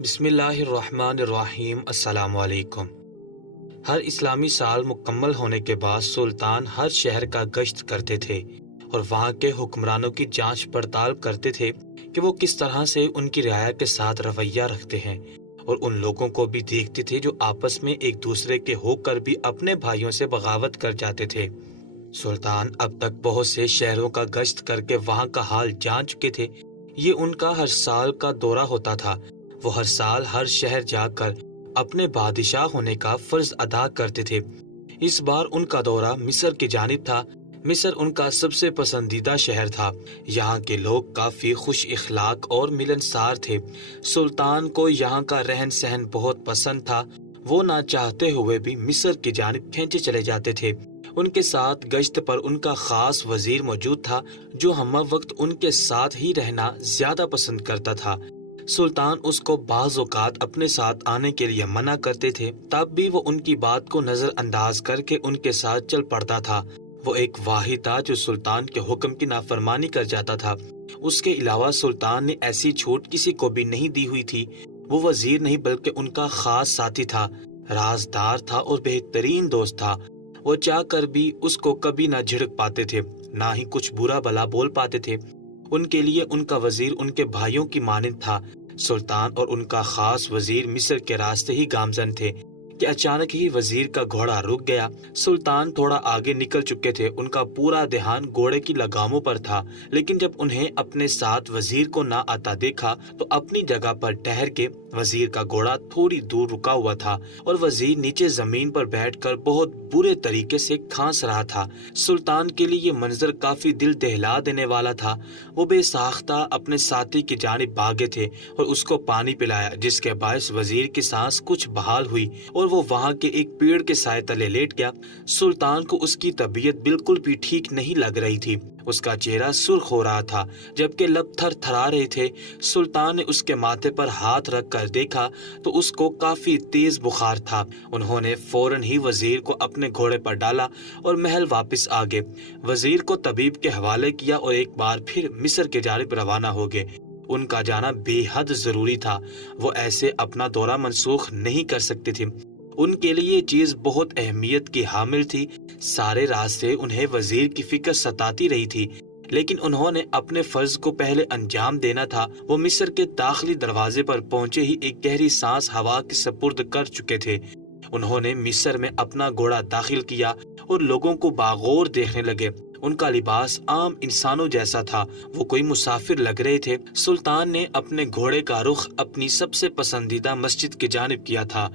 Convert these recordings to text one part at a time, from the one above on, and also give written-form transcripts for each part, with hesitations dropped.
بسم اللہ الرحمن الرحیم۔ السلام علیکم۔ ہر اسلامی سال مکمل ہونے کے بعد سلطان ہر شہر کا گشت کرتے تھے اور وہاں کے حکمرانوں کی جانچ پڑتال کرتے تھے کہ وہ کس طرح سے ان کی رعایا کے ساتھ رویہ رکھتے ہیں، اور ان لوگوں کو بھی دیکھتے تھے جو آپس میں ایک دوسرے کے ہو کر بھی اپنے بھائیوں سے بغاوت کر جاتے تھے۔ سلطان اب تک بہت سے شہروں کا گشت کر کے وہاں کا حال جان چکے تھے۔ یہ ان کا ہر سال کا دورہ ہوتا تھا۔ وہ ہر سال ہر شہر جا کر اپنے بادشاہ ہونے کا فرض ادا کرتے تھے۔ اس بار ان کا دورہ مصر کی جانب تھا۔ مصر ان کا سب سے پسندیدہ شہر تھا۔ یہاں کے لوگ کافی خوش اخلاق اور ملنسار تھے۔ سلطان کو یہاں کا رہن سہن بہت پسند تھا۔ وہ نہ چاہتے ہوئے بھی مصر کی جانب کھینچے چلے جاتے تھے۔ ان کے ساتھ گشت پر ان کا خاص وزیر موجود تھا جو ہمہ وقت ان کے ساتھ ہی رہنا زیادہ پسند کرتا تھا۔ سلطان اس کو بعض اوقات اپنے ساتھ آنے کے لیے منع کرتے تھے، تب بھی وہ ان کی بات کو نظر انداز کر کے ان کے ساتھ چل پڑتا تھا۔ وہ ایک واحد تھا جو سلطان کے حکم کی نافرمانی کر جاتا تھا۔ اس کے علاوہ سلطان نے ایسی چھوٹ کسی کو بھی نہیں دی ہوئی تھی۔ وہ وزیر نہیں بلکہ ان کا خاص ساتھی تھا، رازدار تھا اور بہترین دوست تھا۔ وہ چاہ کر بھی اس کو کبھی نہ جھڑک پاتے تھے، نہ ہی کچھ برا بھلا بول پاتے تھے۔ ان کے لیے ان کا وزیر ان کے بھائیوں کی مانند تھا۔ سلطان اور ان کا خاص وزیر مصر کے راستے ہی گامزن تھے کہ اچانک ہی وزیر کا گھوڑا رک گیا۔ سلطان تھوڑا آگے نکل چکے تھے، ان کا پورا دھیان گھوڑے کی لگاموں پر تھا، لیکن جب انہیں اپنے ساتھ وزیر کو نہ آتا دیکھا تو اپنی جگہ پر ٹھہر کے وزیر کا گھوڑا تھوڑی دور رکا ہوا تھا اور وزیر نیچے زمین پر بیٹھ کر بہت برے طریقے سے کھانس رہا تھا۔ سلطان کے لیے یہ منظر کافی دل دہلا دینے والا تھا۔ وہ بے ساختہ اپنے ساتھی کی جانب بھاگے تھے اور اس کو پانی پلایا، جس کے باعث وزیر کی سانس کچھ بحال ہوئی اور وہ وہاں کے ایک پیڑ کے سائے تلے لیٹ گیا۔ سلطان کو اس کی طبیعت بالکل بھی ٹھیک نہیں لگ رہی تھی۔ اس کا چہرہ سرخ ہو رہا تھا جبکہ لب تھر تھرا رہے تھے۔ سلطان نے اس کے ماتھے پر ہاتھ رکھ کر دیکھا تو اس کو کافی تیز بخار تھا۔ انہوں نے فوراً ہی وزیر کو اپنے گھوڑے پر ڈالا اور محل واپس آ گئے۔ وزیر کو طبیب کے حوالے کیا اور ایک بار پھر مصر کے جانب روانہ ہو گئے۔ ان کا جانا بے حد ضروری تھا۔ وہ ایسے اپنا دورہ منسوخ نہیں کر سکتے تھے۔ ان کے لیے یہ چیز بہت اہمیت کی حامل تھی۔ سارے راستے انہیں وزیر کی فکر ستاتی رہی تھی، لیکن انہوں نے اپنے فرض کو پہلے انجام دینا تھا۔ وہ مصر کے داخلی دروازے پر پہنچے ہی ایک گہری سانس ہوا کے سپرد کر چکے تھے۔ انہوں نے مصر میں اپنا گھوڑا داخل کیا اور لوگوں کو باغور دیکھنے لگے۔ ان کا لباس عام انسانوں جیسا تھا، وہ کوئی مسافر لگ رہے تھے۔ سلطان نے اپنے گھوڑے کا رخ اپنی سب سے پسندیدہ مسجد کی جانب کیا تھا۔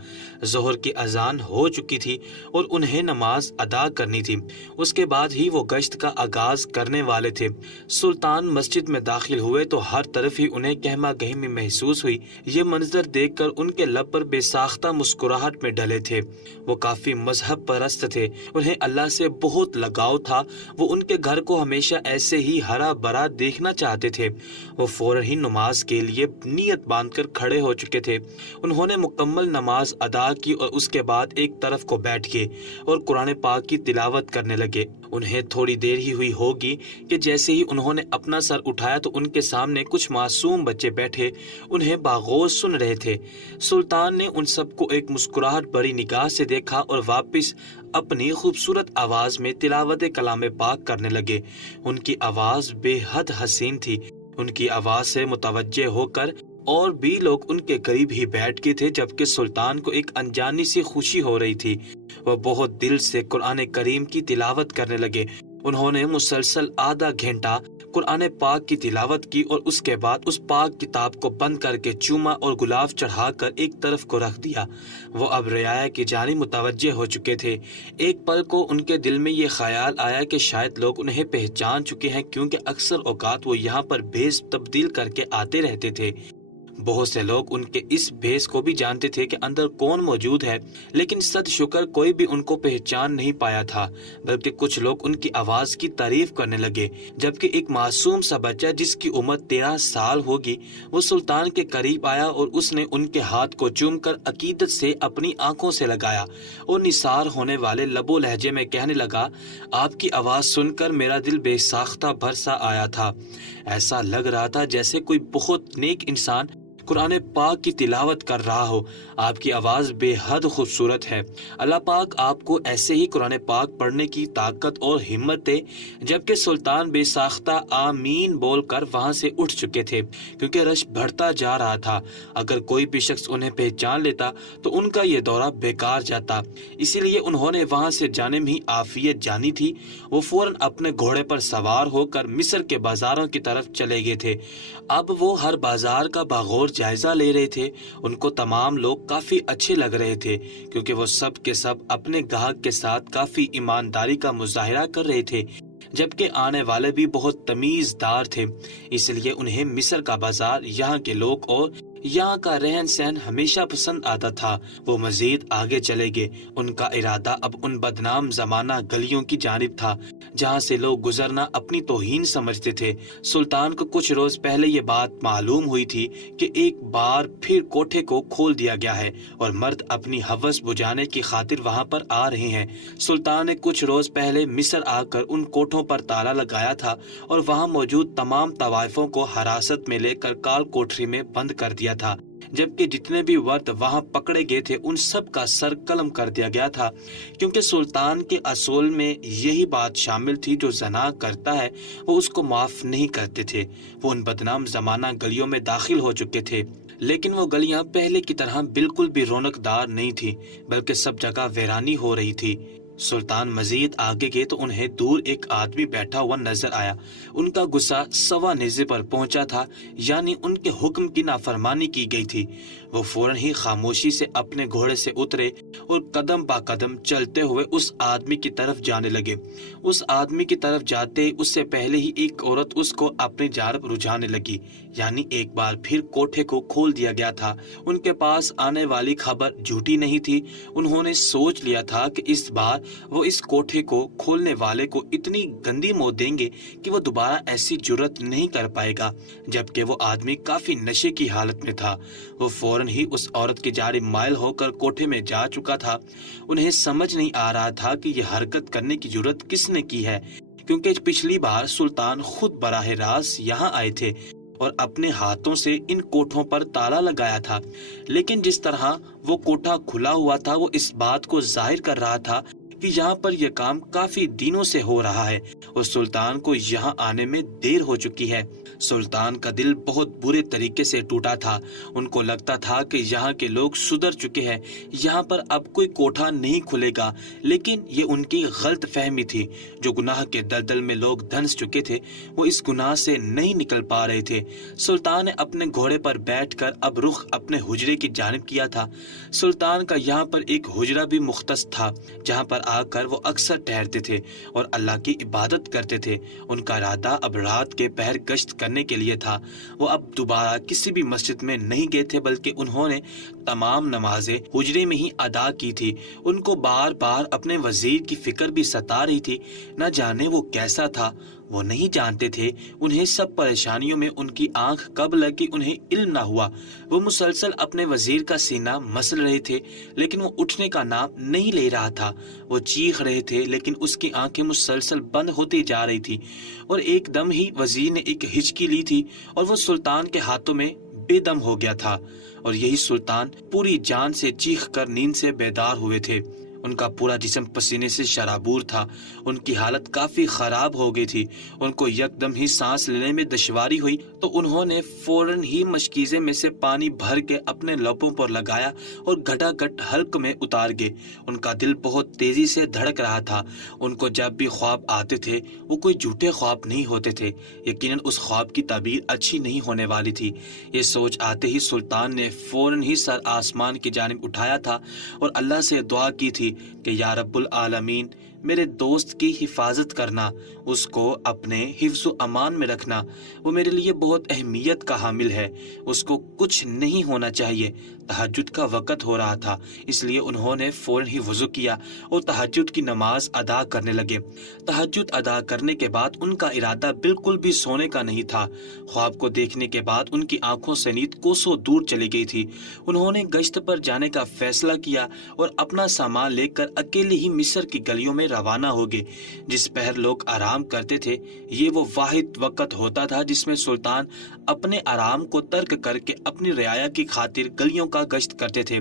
ظہر کی اذان ہو چکی تھی اور انہیں نماز ادا کرنی تھی۔ اس کے بعد ہی وہ گشت کا آغاز کرنے والے تھے۔ سلطان مسجد میں داخل ہوئے تو ہر طرف ہی انہیں گہما گہمی محسوس ہوئی۔ یہ منظر دیکھ کر ان کے لب پر بے ساختہ مسکراہٹ میں ڈلے تھے۔ وہ کافی مذہب پرست تھے، انہیں اللہ سے بہت لگاؤ تھا۔ وہ ان کے گھر کو ہمیشہ ایسے ہی ہرا بھرا دیکھنا چاہتے تھے۔ وہ فوراً ہی نماز کے لیے نیت باندھ کر کھڑے ہو چکے تھے۔ انہوں نے مکمل نماز ادا کی اور اس کے بعد ایک طرف کو بیٹھ گئے اور قرآن پاک کی تلاوت کرنے لگے۔ انہیں تھوڑی دیر ہی ہوئی ہوگی کہ جیسے ہی انہوں نے اپنا سر اٹھایا تو ان کے سامنے کچھ معصوم بچے بیٹھے انہیں باغور سن رہے تھے۔ سلطان نے ان سب کو ایک مسکراہٹ بھری نگاہ سے دیکھا اور واپس اپنی خوبصورت آواز میں تلاوت کلام پاک کرنے لگے۔ ان کی آواز بے حد حسین تھی۔ ان کی آواز سے متوجہ ہو کر اور بھی لوگ ان کے قریب ہی بیٹھ گئے تھے، جبکہ سلطان کو ایک انجانی سی خوشی ہو رہی تھی۔ وہ بہت دل سے قرآن کریم کی تلاوت کرنے لگے۔ انہوں نے مسلسل آدھا گھنٹہ قرآن پاک کی تلاوت کی اور اس کے بعد اس پاک کتاب کو بند کر کے چوما اور گلاف چڑھا کر ایک طرف کو رکھ دیا۔ وہ اب رعایا کی جانب متوجہ ہو چکے تھے۔ ایک پل کو ان کے دل میں یہ خیال آیا کہ شاید لوگ انہیں پہچان چکے ہیں، کیونکہ اکثر اوقات وہ یہاں پر بھیس تبدیل کر کے آتے رہتے تھے۔ بہت سے لوگ ان کے اس بھیس کو بھی جانتے تھے کہ اندر کون موجود ہے، لیکن صد شکر کوئی بھی ان کو پہچان نہیں پایا تھا، بلکہ کچھ لوگ ان کی آواز کی تعریف کرنے لگے۔ جبکہ ایک معصوم سا بچہ جس کی عمر 13 سال ہوگی، وہ سلطان کے قریب آیا اور اس نے ان کے ہاتھ کو چوم کر عقیدت سے اپنی آنکھوں سے لگایا اور نثار ہونے والے لب و لہجے میں کہنے لگا، آپ کی آواز سن کر میرا دل بے ساختہ بھر سا آیا تھا۔ ایسا لگ رہا تھا جیسے کوئی بہت نیک انسان قرآن پاک کی تلاوت کر رہا ہو۔ آپ کی آواز بے حد خوبصورت ہے۔ اللہ پاک آپ کو ایسے ہی قرآن پاک پڑھنے کی طاقت اور ہمت دے۔ جبکہ سلطان بے ساختہ آمین بول کر وہاں سے اٹھ چکے تھے، کیونکہ رش بڑھتا جا رہا تھا۔ اگر کوئی بھی شخص انہیں پہچان لیتا تو ان کا یہ دورہ بیکار جاتا، اسی لیے انہوں نے وہاں سے جانے میں ہی عافیت جانی تھی۔ وہ فوراً اپنے گھوڑے پر سوار ہو کر مصر کے بازاروں کی طرف چلے گئے تھے۔ اب وہ ہر بازار کا باغور جائزہ لے رہے تھے۔ ان کو تمام لوگ کافی اچھے لگ رہے تھے، کیونکہ وہ سب کے سب اپنے گاہک کے ساتھ کافی ایمانداری کا مظاہرہ کر رہے تھے، جبکہ آنے والے بھی بہت تمیز دار تھے۔ اس لیے انہیں مصر کا بازار، یہاں کے لوگ اور یہاں کا رہن سہن ہمیشہ پسند آتا تھا۔ وہ مزید آگے چلے گئے۔ ان کا ارادہ اب ان بدنام زمانہ گلیوں کی جانب تھا جہاں سے لوگ گزرنا اپنی توہین سمجھتے تھے۔ سلطان کو کچھ روز پہلے یہ بات معلوم ہوئی تھی کہ ایک بار پھر کوٹھے کو کھول دیا گیا ہے اور مرد اپنی ہوس بجھانے کی خاطر وہاں پر آ رہے ہیں۔ سلطان نے کچھ روز پہلے مصر آ کر ان کوٹھوں پر تالا لگایا تھا اور وہاں موجود تمام طوائفوں کو حراست میں لے کر کال کوٹری میں بند کر دیا تھا، جبکہ جتنے بھی ورد وہاں پکڑے گئے تھے ان سب کا سر قلم کر دیا گیا تھا، کیونکہ سلطان کے اصول میں یہی بات شامل تھی، جو زنا کرتا ہے وہ اس کو معاف نہیں کرتے تھے۔ وہ ان بدنام زمانہ گلیوں میں داخل ہو چکے تھے، لیکن وہ گلیاں پہلے کی طرح بالکل بھی رونق دار نہیں تھی، بلکہ سب جگہ ویرانی ہو رہی تھی۔ سلطان مزید آگے گئے تو انہیں دور ایک آدمی بیٹھا ہوا نظر آیا۔ ان کا غصہ سوا نیزے پر پہنچا تھا، یعنی ان کے حکم کی نافرمانی کی گئی تھی۔ وہ فوراً ہی خاموشی سے اپنے گھوڑے سے اترے اور قدم با قدم چلتے ہوئے اس آدمی کی طرف جانے لگے۔ اس آدمی کی طرف جاتے اس سے پہلے ہی ایک عورت اس کو اپنی جانب رجھانے لگی، یعنی ایک بار پھر کوٹھے کو کھول دیا گیا تھا۔ ان کے پاس آنے والی خبر جھوٹی نہیں تھی۔ انہوں نے سوچ لیا تھا کہ اس بار وہ اس کوٹھے کو کھولنے والے کو اتنی گندی موت دیں گے کہ وہ دوبارہ ایسی جرت نہیں کر پائے گا۔ جبکہ وہ آدمی کافی نشے کی حالت میں تھا۔ وہ فوراً ہی اس عورت کی جانب مائل ہو کر کوٹھے میں جا چکا تھا۔ انہیں سمجھ نہیں آ رہا تھا کہ یہ حرکت کرنے کی جرت کس نے کی ہے، کیونکہ پچھلی بار سلطان خود براہ راست یہاں آئے تھے اور اپنے ہاتھوں سے ان کوٹھوں پر تالا لگایا تھا۔ لیکن جس طرح وہ کوٹھا کھلا ہوا تھا، وہ اس بات کو ظاہر کر رہا تھا کہ یہاں پر یہ کام کافی دنوں سے ہو رہا ہے اور سلطان کو یہاں آنے میں دیر ہو چکی ہے۔ سلطان کا دل بہت برے طریقے سے ٹوٹا تھا۔ ان کو لگتا تھا کہ یہاں کے لوگ سدھر چکے ہیں، یہاں پر اب کوئی کوٹھا نہیں کھلے گا، لیکن یہ ان کی غلط فہمی تھی۔ جو گناہ کے دلدل میں لوگ دھنس چکے تھے، وہ اس گناہ سے نہیں نکل پا رہے تھے۔ سلطان نے اپنے گھوڑے پر بیٹھ کر اب رخ اپنے حجرے کی جانب کیا تھا۔ سلطان کا یہاں پر ایک حجرہ بھی مختص تھا، جہاں پر آ کر وہ اکثر ٹھہرتے تھے اور اللہ کی عبادت کرتے تھے۔ ان کا ارادہ اب رات کے پہر گشت کرنے کے لیے تھا۔ وہ اب دوبارہ کسی بھی مسجد میں نہیں گئے تھے، بلکہ انہوں نے تمام نمازیں حجرے میں ہی ادا کی تھی۔ ان کو بار بار اپنے وزیر کی فکر بھی ستا رہی تھی۔ نہ جانے وہ کیسا تھا، وہ نہیں جانتے تھے۔ انہیں سب پریشانیوں میں ان کی آنکھ کب لگی انہیں علم نہ ہوا۔ وہ مسلسل اپنے وزیر کا سینہ مسل رہے تھے، لیکن وہ اٹھنے کا نام نہیں لے رہا تھا۔ وہ چیخ رہے تھے، لیکن اس کی آنکھیں مسلسل بند ہوتی جا رہی تھی، اور ایک دم ہی وزیر نے ایک ہچکی لی تھی اور وہ سلطان کے ہاتھوں میں بے دم ہو گیا تھا، اور یہی سلطان پوری جان سے چیخ کر نیند سے بیدار ہوئے تھے۔ ان کا پورا جسم پسینے سے شرابور تھا۔ ان کی حالت کافی خراب ہو گئی تھی۔ ان کو یکدم ہی سانس لینے میں دشواری ہوئی تو انہوں نے فوراً ہی مشکیزے میں سے پانی بھر کے اپنے لبوں پر لگایا اور گھٹا گھٹ حلق میں اتار گئے۔ ان کا دل بہت تیزی سے دھڑک رہا تھا۔ ان کو جب بھی خواب آتے تھے وہ کوئی جھوٹے خواب نہیں ہوتے تھے، یقیناً اس خواب کی تعبیر اچھی نہیں ہونے والی تھی۔ یہ سوچ آتے ہی سلطان نے فوراً ہی سر آسمان کی جانب اٹھایا تھا اور اللہ سے دعا کی تھی کہ یا رب العالمین، میرے دوست کی حفاظت کرنا، اس کو اپنے حفظ و امان میں رکھنا۔ وہ میرے لیے بہت اہمیت کا حامل ہے، اس کو کچھ نہیں ہونا چاہیے۔ تہجد کا وقت ہو رہا تھا، اس لیے انہوں نے فوراً ہی وضو کیا اور تہجد کی نماز ادا کرنے لگے۔ تہجد ادا کرنے کے بعد ان کا ارادہ بالکل بھی سونے کا نہیں تھا۔ خواب کو دیکھنے کے بعد ان کی آنکھوں سے نیند کوسوں دور چلی گئی تھی۔ انہوں نے گشت پر جانے کا فیصلہ کیا اور اپنا سامان لے کر اکیلے ہی مصر کی گلیوں میں روانہ ہو گئے۔ جس پہر لوگ آرام کرتے تھے، یہ وہ واحد وقت ہوتا تھا جس میں سلطان اپنے آرام کو ترک کر کے اپنی رعایا کی خاطر گلیوں کا گشت کرتے تھے۔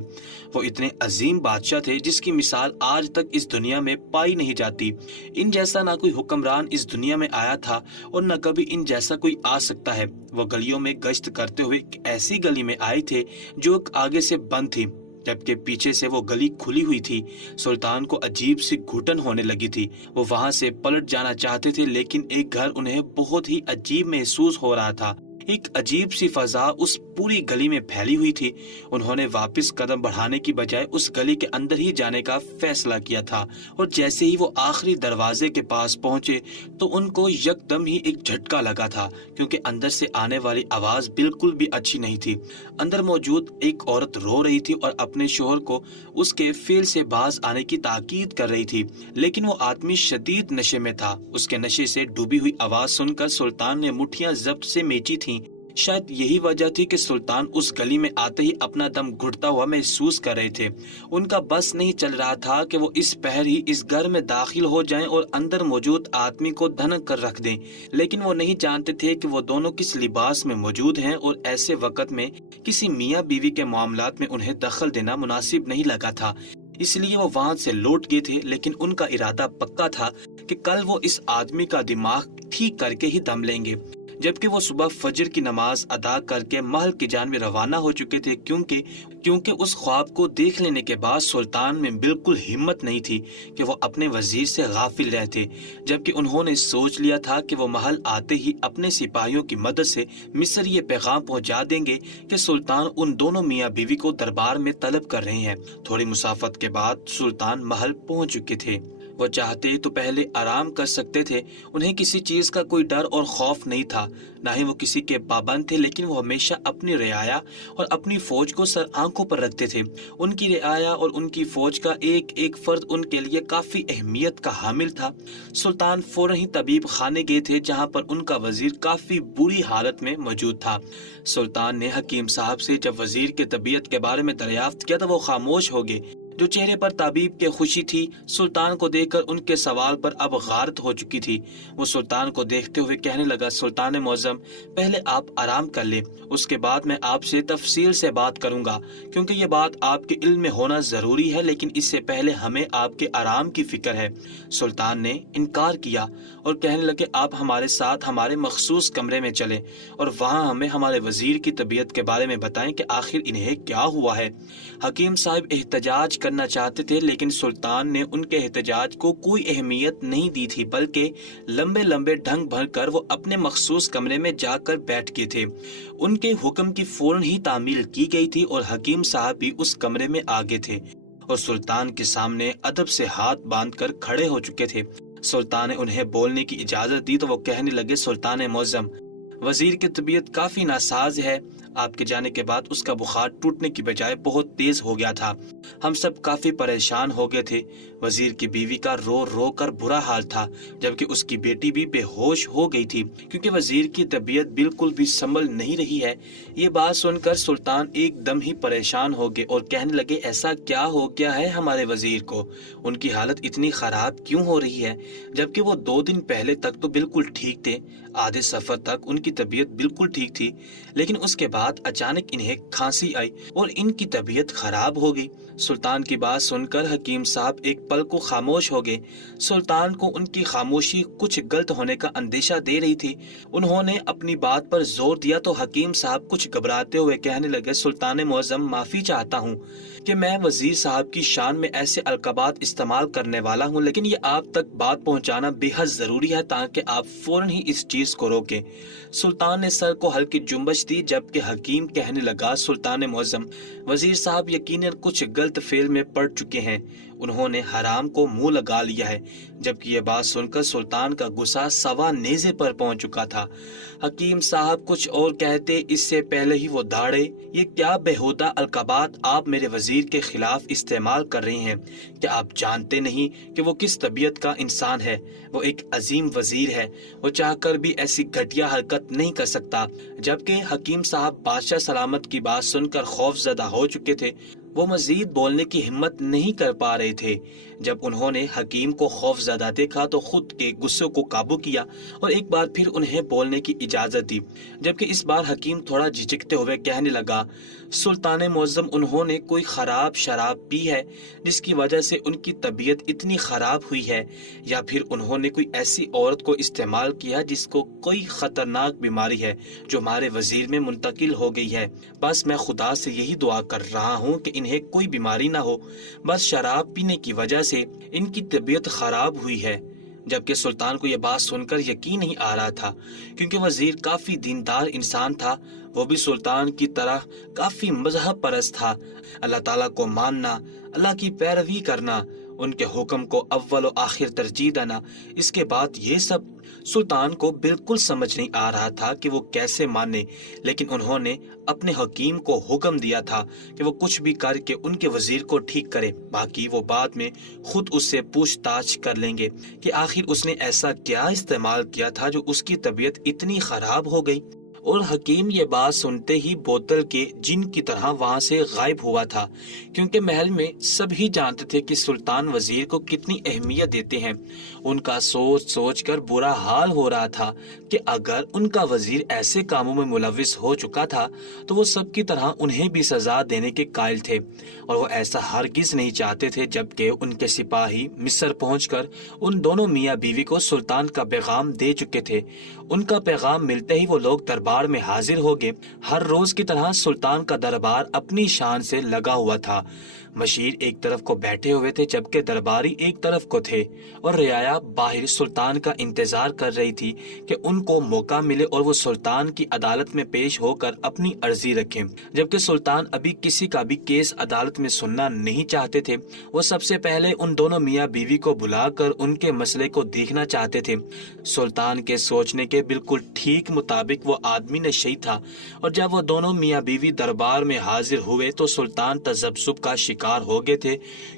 وہ اتنے عظیم بادشاہ تھے جس کی مثال آج تک اس دنیا میں پائی نہیں جاتی۔ ان جیسا نہ کوئی حکمران اس دنیا میں آیا تھا اور نہ کبھی ان جیسا کوئی آ سکتا ہے۔ وہ گلیوں میں گشت کرتے ہوئے ایک ایسی گلی میں آئے تھے جو آگے سے بند تھی، جبکہ پیچھے سے وہ گلی کھلی ہوئی تھی۔ سلطان کو عجیب سی گھٹن ہونے لگی تھی۔ وہ وہاں سے پلٹ جانا چاہتے تھے، لیکن ایک گھر انہیں بہت ہی عجیب محسوس ہو رہا تھا۔ ایک عجیب سی فضا اس پوری گلی میں پھیلی ہوئی تھی۔ انہوں نے واپس قدم بڑھانے کی بجائے اس گلی کے اندر ہی جانے کا فیصلہ کیا تھا، اور جیسے ہی وہ آخری دروازے کے پاس پہنچے تو ان کو یکدم ہی ایک جھٹکا لگا تھا، کیونکہ اندر سے آنے والی آواز بالکل بھی اچھی نہیں تھی۔ اندر موجود ایک عورت رو رہی تھی اور اپنے شوہر کو اس کے فعل سے باز آنے کی تاکید کر رہی تھی، لیکن وہ آدمی شدید نشے میں تھا۔ اس کے نشے سے ڈوبی ہوئی آواز سن کر سلطان نے مٹھیاں ضبط سے میچی تھیں۔ شاید یہی وجہ تھی کہ سلطان اس گلی میں آتے ہی اپنا دم گھٹتا ہوا محسوس کر رہے تھے۔ ان کا بس نہیں چل رہا تھا کہ وہ اس پہر ہی اس گھر میں داخل ہو جائیں اور اندر موجود آدمی کو دھنک کر رکھ دیں، لیکن وہ نہیں جانتے تھے کہ وہ دونوں کس لباس میں موجود ہیں، اور ایسے وقت میں کسی میاں بیوی کے معاملات میں انہیں دخل دینا مناسب نہیں لگا تھا۔ اس لیے وہ وہاں سے لوٹ گئے تھے، لیکن ان کا ارادہ پکا تھا کہ کل وہ اس آدمی کا دماغ ٹھیک کر کے ہی دم لیں گے۔ جبکہ وہ صبح فجر کی نماز ادا کر کے محل کی جانب روانہ ہو چکے تھے، کیونکہ اس خواب کو دیکھ لینے کے بعد سلطان میں بالکل ہمت نہیں تھی کہ وہ اپنے وزیر سے غافل رہتے، جبکہ انہوں نے سوچ لیا تھا کہ وہ محل آتے ہی اپنے سپاہیوں کی مدد سے مصر یہ پیغام پہنچا دیں گے کہ سلطان ان دونوں میاں بیوی کو دربار میں طلب کر رہے ہیں۔ تھوڑی مسافت کے بعد سلطان محل پہنچ چکے تھے۔ وہ چاہتے تو پہلے آرام کر سکتے تھے، انہیں کسی چیز کا کوئی ڈر اور خوف نہیں تھا، نہ ہی وہ کسی کے پابند تھے، لیکن وہ ہمیشہ اپنی رعایا اور اپنی فوج کو سر آنکھوں پر رکھتے تھے۔ ان کی رعایا اور ان کی فوج کا ایک ایک فرد ان کے لیے کافی اہمیت کا حامل تھا۔ سلطان فوراً ہی طبیب خانے گئے تھے، جہاں پر ان کا وزیر کافی بری حالت میں موجود تھا۔ سلطان نے حکیم صاحب سے جب وزیر کے طبیعت کے بارے میں دریافت کیا تو وہ خاموش ہو گئے۔ جو چہرے پر طبیب کے خوشی تھی، سلطان کو دیکھ کر ان کے سوال پر اب غارت ہو چکی تھی۔ وہ سلطان کو دیکھتے ہوئے کہنے لگا، سلطان معظم، پہلے آپ آرام کر لیں، اس کے بعد میں آپ سے تفصیل سے بات کروں گا، کیونکہ یہ بات آپ کے علم میں ہونا ضروری ہے، لیکن اس سے پہلے ہمیں آپ کے آرام کی فکر ہے۔ سلطان نے انکار کیا اور کہنے لگے، آپ ہمارے ساتھ ہمارے مخصوص کمرے میں چلیں اور وہاں ہمیں ہمارے وزیر کی طبیعت کے بارے میں بتائیں کہ آخر انہیں کیا ہوا ہے۔ حکیم صاحب احتجاج کرنا چاہتے تھے، لیکن سلطان نے ان کے احتجاج کو کوئی اہمیت نہیں دی تھی، بلکہ لمبے لمبے ڈھنگ بھر کر وہ اپنے مخصوص کمرے میں جا کر بیٹھ گئے تھے۔ ان کے حکم کی فوراً ہی تعمیل کی گئی تھی اور حکیم صاحب بھی اس کمرے میں آگے تھے اور سلطان کے سامنے ادب سے ہاتھ باندھ کر کھڑے ہو چکے تھے۔ سلطان نے انہیں بولنے کی اجازت دی تو وہ کہنے لگے، سلطان معظم، وزیر کی طبیعت کافی ناساز ہے۔ آپ کے جانے کے بعد اس کا بخار ٹوٹنے کی بجائے بہت تیز ہو گیا تھا۔ ہم سب کافی پریشان ہو گئے تھے۔ وزیر کی بیوی کا رو رو کر برا حال تھا، جبکہ اس کی بیٹی بھی بے ہوش ہو گئی تھی، کیونکہ وزیر کی طبیعت بالکل بھی سنبھل نہیں رہی ہے۔ یہ بات سن کر سلطان ایک دم ہی پریشان ہو گئے اور کہنے لگے، ایسا کیا ہو گیا ہے ہمارے وزیر کو؟ ان کی حالت اتنی خراب کیوں ہو رہی ہے، جبکہ وہ 2 دن پہلے تک تو بالکل ٹھیک تھے، آدھے سفر تک ان کی طبیعت بالکل ٹھیک تھی، لیکن اس کے بعد اچانک انہیں کھانسی آئی اور ان کی طبیعت خراب ہو گئی۔ سلطان کی بات سن کر حکیم صاحب ایک پل کو خاموش ہو گئے۔ سلطان کو ان کی خاموشی کچھ غلط ہونے کا اندیشہ دے رہی تھی۔ انہوں نے اپنی بات پر زور دیا تو حکیم صاحب کچھ گھبراتے ہوئے کہنے لگے، سلطان معظم، معافی چاہتا ہوں کہ میں وزیر صاحب کی شان میں ایسے القابات استعمال کرنے والا ہوں، لیکن یہ آپ تک بات پہنچانا بے حد ضروری ہے تاکہ آپ فوراً ہی اس چیز کو روکیں۔ سلطان نے سر کو ہلکی جنبش دی، جبکہ حکیم کہنے لگا، سلطان معظم، وزیر صاحب یقیناً کچھ غلط فعل میں پڑ چکے ہیں، انہوں نے حرام کو منہ لگا لیا ہے۔ جبکہ یہ بات سن کر سلطان کا غصہ سوا نیزے پر پہنچ چکا تھا۔ حکیم صاحب کچھ اور کہتے اس سے پہلے ہی وہ داڑے، یہ کیا بےہودہ القابات آپ میرے وزیر کے خلاف استعمال کر رہے ہیں؟ کیا آپ جانتے نہیں کہ وہ کس طبیعت کا انسان ہے؟ وہ ایک عظیم وزیر ہے، وہ چاہ کر بھی ایسی گھٹیا حرکت نہیں کر سکتا۔ جبکہ حکیم صاحب بادشاہ سلامت کی بات سن کر خوف زدہ ہو چکے تھے۔ وہ مزید بولنے کی ہمت نہیں کر پا رہے تھے۔ جب انہوں نے حکیم کو خوف زدہ دیکھا تو خود کے غصے کو قابو کیا اور ایک بار پھر انہیں بولنے کی اجازت دی، جبکہ اس بار حکیم تھوڑا جھجکتے ہوئے کہنے لگا، سلطان معظم، انہوں نے کوئی خراب شراب پی ہے جس کی وجہ سے ان کی طبیعت اتنی خراب ہوئی ہے، یا پھر انہوں نے کوئی ایسی عورت کو استعمال کیا جس کو کوئی خطرناک بیماری ہے جو ہمارے وزیر میں منتقل ہو گئی ہے۔ بس میں خدا سے یہی دعا کر رہا ہوں کہ انہیں کوئی بیماری نہ ہو، بس شراب پینے کی وجہ سے ان کی طبیعت خراب ہوئی ہے۔ جبکہ سلطان کو یہ بات سن کر یقین نہیں آ رہا تھا، کیونکہ وزیر کافی دیندار انسان تھا، وہ بھی سلطان کی طرح کافی مذہب پرست تھا۔ اللہ تعالیٰ کو ماننا، اللہ کی پیروی کرنا، ان کے حکم کو اول و آخر ترجیح دینا، اس کے بعد یہ سب سلطان کو بالکل سمجھ نہیں آ رہا تھا کہ وہ کیسے مانے، لیکن انہوں نے اپنے حکیم کو حکم دیا تھا کہ وہ کچھ بھی کر کے ان کے وزیر کو ٹھیک کرے، باقی وہ بعد میں خود اس سے پوچھ تاچھ کر لیں گے کہ آخر اس نے ایسا کیا استعمال کیا تھا جو اس کی طبیعت اتنی خراب ہو گئی۔ اور حکیم یہ بات سنتے ہی بوتل کے جن کی طرح وہاں سے غائب ہوا تھا، کیونکہ محل میں سب ہی جانتے تھے کہ سلطان وزیر کو کتنی اہمیت دیتے ہیں۔ ان کا سوچ سوچ کر برا حال ہو رہا تھا کہ اگر ان کا وزیر ایسے کاموں میں ملوث ہو چکا تھا تو وہ سب کی طرح انہیں بھی سزا دینے کے قائل تھے، اور وہ ایسا ہرگز نہیں چاہتے تھے۔ جبکہ ان کے سپاہی مصر پہنچ کر ان دونوں میاں بیوی کو سلطان کا پیغام دے چکے تھے۔ ان کا پیغام ملتے ہی وہ لوگ دربار میں حاضر ہو گئے۔ ہر روز کی طرح سلطان کا دربار اپنی شان سے لگا ہوا تھا۔ مشیر ایک طرف کو بیٹھے ہوئے تھے جبکہ درباری ایک طرف کو تھے، اور رعایا باہر سلطان کا انتظار کر رہی تھی کہ ان کو موقع ملے اور وہ سلطان کی عدالت میں پیش ہو کر اپنی عرضی رکھیں۔ جبکہ سلطان ابھی کسی کا بھی کیس عدالت میں سننا نہیں چاہتے تھے، وہ سب سے پہلے ان دونوں میاں بیوی کو بلا کر ان کے مسئلے کو دیکھنا چاہتے تھے۔ سلطان کے سوچنے کے بالکل ٹھیک مطابق وہ آدمی نشئی تھا، اور جب وہ دونوں میاں بیوی دربار میں حاضر ہوئے تو سلطان تذبذب کا شکار ہو گئے تھے،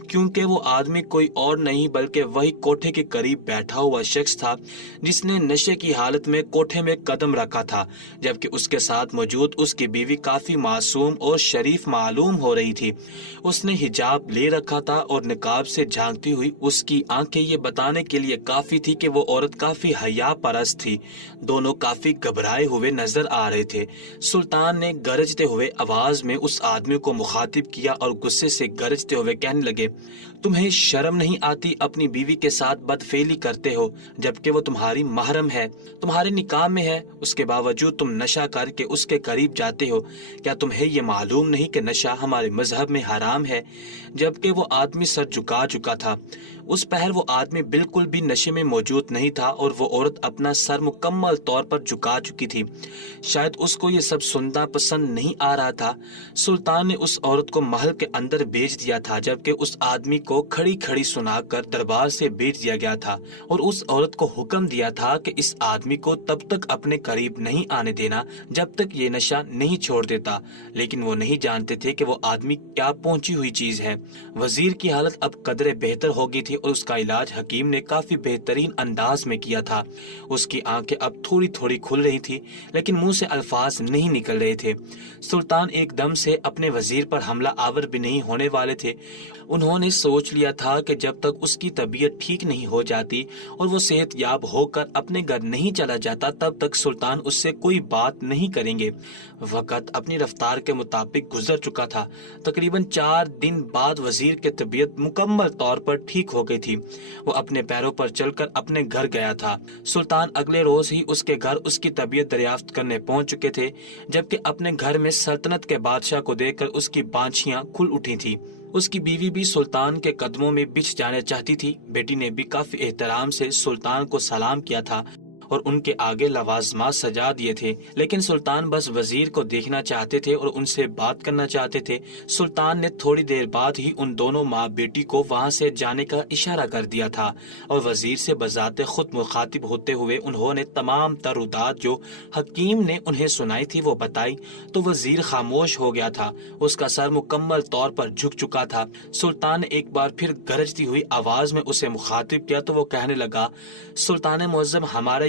کیونکہ وہ آدمی کوئی اور نہیں بلکہ وہی کوٹھے کے قریب بیٹھا ہوا شخص تھا جس نے نشے کی حالت میں کوٹھے میں قدم رکھا تھا، جبکہ اس کے ساتھ موجود اس کی بیوی کافی معصوم اور شریف معلوم ہو رہی تھی۔ اس نے حجاب لے رکھا تھا اور نقاب سے جھانکتی ہوئی اس کی آنکھیں یہ بتانے کے لیے کافی تھی کہ وہ عورت کافی حیا پرست تھی۔ دونوں کافی گھبرائے ہوئے نظر آ رہے تھے۔ سلطان نے گرجتے ہوئے آواز میں اس آدمی کو مخاطب کیا اور غصے سے گرجتے ہوئے کہنے لگے، تمہیں شرم نہیں آتی؟ اپنی بیوی کے ساتھ بدفعلی کرتے ہو جبکہ وہ تمہاری محرم ہے، تمہارے نکاح میں ہے، اس کے باوجود تم نشہ کر کے اس کے قریب جاتے ہو۔ کیا تمہیں یہ معلوم نہیں کہ نشہ ہمارے مذہب میں حرام ہے؟ جبکہ وہ آدمی سر جھکا چکا تھا۔ اس پہر وہ آدمی بالکل بھی نشے میں موجود نہیں تھا، اور وہ عورت اپنا سر مکمل طور پر جھکا چکی تھی۔ شاید اس کو یہ سب سننا پسند نہیں آ رہا تھا۔ سلطان نے اس عورت کو محل کے اندر بھیج دیا تھا، جبکہ اس آدمی کو کھڑی کھڑی سنا کر دربار سے بھیج دیا گیا تھا، اور اس عورت کو حکم دیا تھا کہ اس آدمی کو تب تک اپنے قریب نہیں آنے دینا جب تک یہ نشہ نہیں چھوڑ دیتا۔ لیکن وہ نہیں جانتے تھے کہ وہ آدمی کیا پہنچی ہوئی چیز ہے۔ وزیر کی حالت اب قدرے بہتر ہو گئی تھی، اور اس کا علاج حکیم نے کافی بہترین انداز میں کیا تھا۔ اس کی آنکھیں اب تھوڑی تھوڑی کھل رہی تھی، لیکن منہ سے الفاظ نہیں نکل رہے تھے۔ سلطان ایک دم سے اپنے وزیر پر حملہ آور بھی نہیں ہونے والے تھے۔ انہوں نے سوچ لیا تھا کہ جب تک اس کی طبیعت ٹھیک نہیں ہو جاتی اور وہ صحت یاب ہو کر اپنے گھر نہیں چلا جاتا تب تک سلطان اس سے کوئی بات نہیں کریں گے۔ وقت اپنی رفتار کے مطابق گزر چکا تھا۔ تقریباً 4 دن بعد وزیر کی طبیعت مکمل طور پر ٹھیک ہو گئی تھی۔ وہ اپنے پیروں پر چل کر اپنے گھر گیا تھا۔ سلطان اگلے روز ہی اس کے گھر اس کی طبیعت دریافت کرنے پہنچ چکے تھے، جبکہ اپنے گھر میں سلطنت کے بادشاہ کو دیکھ کر اس کی بانچیاں کھل اٹھی تھی۔ اس کی بیوی بھی سلطان کے قدموں میں بچھ جانے چاہتی تھی۔ بیٹی نے بھی کافی احترام سے سلطان کو سلام کیا تھا اور ان کے آگے لوازمات سجا دیے تھے، لیکن سلطان بس وزیر کو دیکھنا چاہتے تھے اور ان سے بات کرنا چاہتے تھے۔ سلطان نے تھوڑی دیر بعد ہی ان دونوں ماں بیٹی کو وہاں سے جانے کا اشارہ کر دیا تھا، اور وزیر سے بذات خود مخاطب ہوتے ہوئے انہوں نے تمام تردات جو حکیم نے انہیں سنائی تھی وہ بتائی، تو وزیر خاموش ہو گیا تھا۔ اس کا سر مکمل طور پر جھک چکا تھا۔ سلطان نے ایک بار پھر گرجتی ہوئی آواز میں اسے مخاطب کیا تو وہ کہنے لگا، سلطان معظم، ہمارے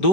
2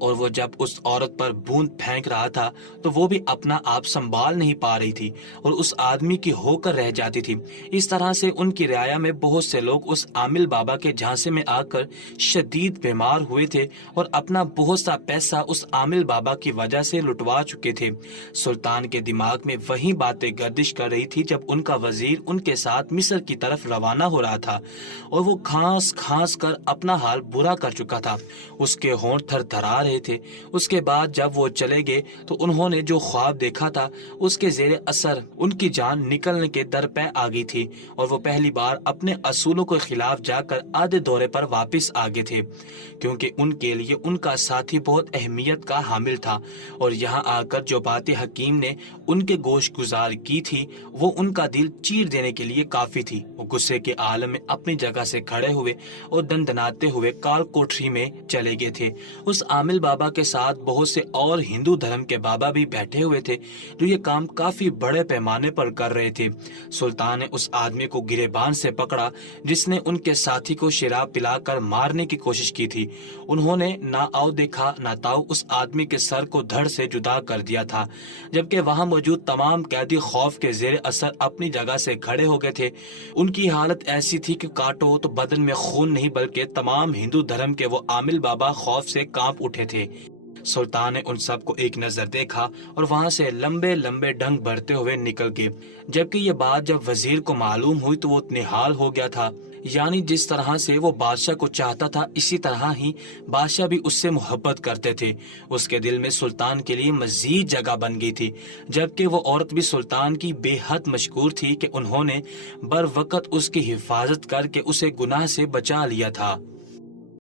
اور وہ جب اس عورت پر بوند پھینک رہا تھا تو وہ بھی اپنا آپ سنبھال نہیں پا رہی تھی اور اس آدمی کی ہو کر رہ جاتی تھی۔ اس طرح سے ان کی رعایا میں بہت سے لوگ اس عامل بابا کے جھانسے میں آ کر شدید بیمار ہوئے تھے اور اپنا بہت سا پیسہ اس عامل بابا کی وجہ سے لٹوا چکے تھے۔ سلطان کے دماغ میں وہی باتیں گردش کر رہی تھی جب ان کا وزیر ان کے ساتھ مصر کی طرف روانہ ہو رہا تھا اور وہ کھانس کھانس کر اپنا حال برا کر چکا تھا۔ اس کے ہونٹ تھر تھرا رہے تھے۔ اس کے بعد جب وہ چلے گئے تو انہوں نے جو خواب دیکھا تھا اس کے زیر اثر ان کی جان نکلنے کے در پہ آ گئی تھی اور وہ پہلی بار اپنے اصولوں کے خلاف جا کر آدھے دورے پر واپس آ گئے تھے، کیونکہ ان کے لیے ان کا ساتھی بہت اہمیت کا حامل تھا اور یہاں آ کر جو باتیں حکیم نے ان کے گوش گزار کی تھی وہ ان کا دل چیر دینے کے لیے کافی تھی۔ وہ غصے کے عالم میں اپنی جگہ سے کھڑے ہوئے اور دندناتے ہوئے کال کوٹری میں چلے گئے تھے۔ اس عامل بابا کے ساتھ بہت سے اور ہندو دھرم کے بابا بھی بیٹھے ہوئے تھے جو یہ کام کافی بڑے پیمانے پر کر رہے تھے۔ سلطان نے اس آدمی کو گریبان سے پکڑا جس نے ان کے ساتھی کو شراب پلا کر مارنے کی کوشش کی تھی۔ انہوں نے نہ آؤ دیکھا نہ تاؤ اس آدمی کے سر کو دھڑ سے جدا کر دیا تھا، جبکہ وہاں موجود تمام قیدی خوف کے زیر اثر اپنی جگہ سے کھڑے ہو گئے تھے۔ ان کی حالت ایسی تھی کہ کاٹو تو بدن میں خون نہیں بلکہ تمام ہندو دھرم کے وہ عامل بابا خوف سے کانپ اٹھے تھے۔ سلطان نے ان سب کو ایک نظر دیکھا اور وہاں سے لمبے لمبے ڈنگ بھرتے ہوئے نکل گئے۔ جبکہ یہ بات جب وزیر کو معلوم ہوئی تو وہ نہال ہو گیا تھا، یعنی جس طرح سے وہ بادشاہ کو چاہتا تھا اسی طرح ہی بادشاہ بھی اس سے محبت کرتے تھے۔ اس کے دل میں سلطان کے لیے مزید جگہ بن گئی تھی، جبکہ وہ عورت بھی سلطان کی بے حد مشکور تھی کہ انہوں نے بر وقت اس کی حفاظت کر کے اسے گناہ سے بچا لیا تھا۔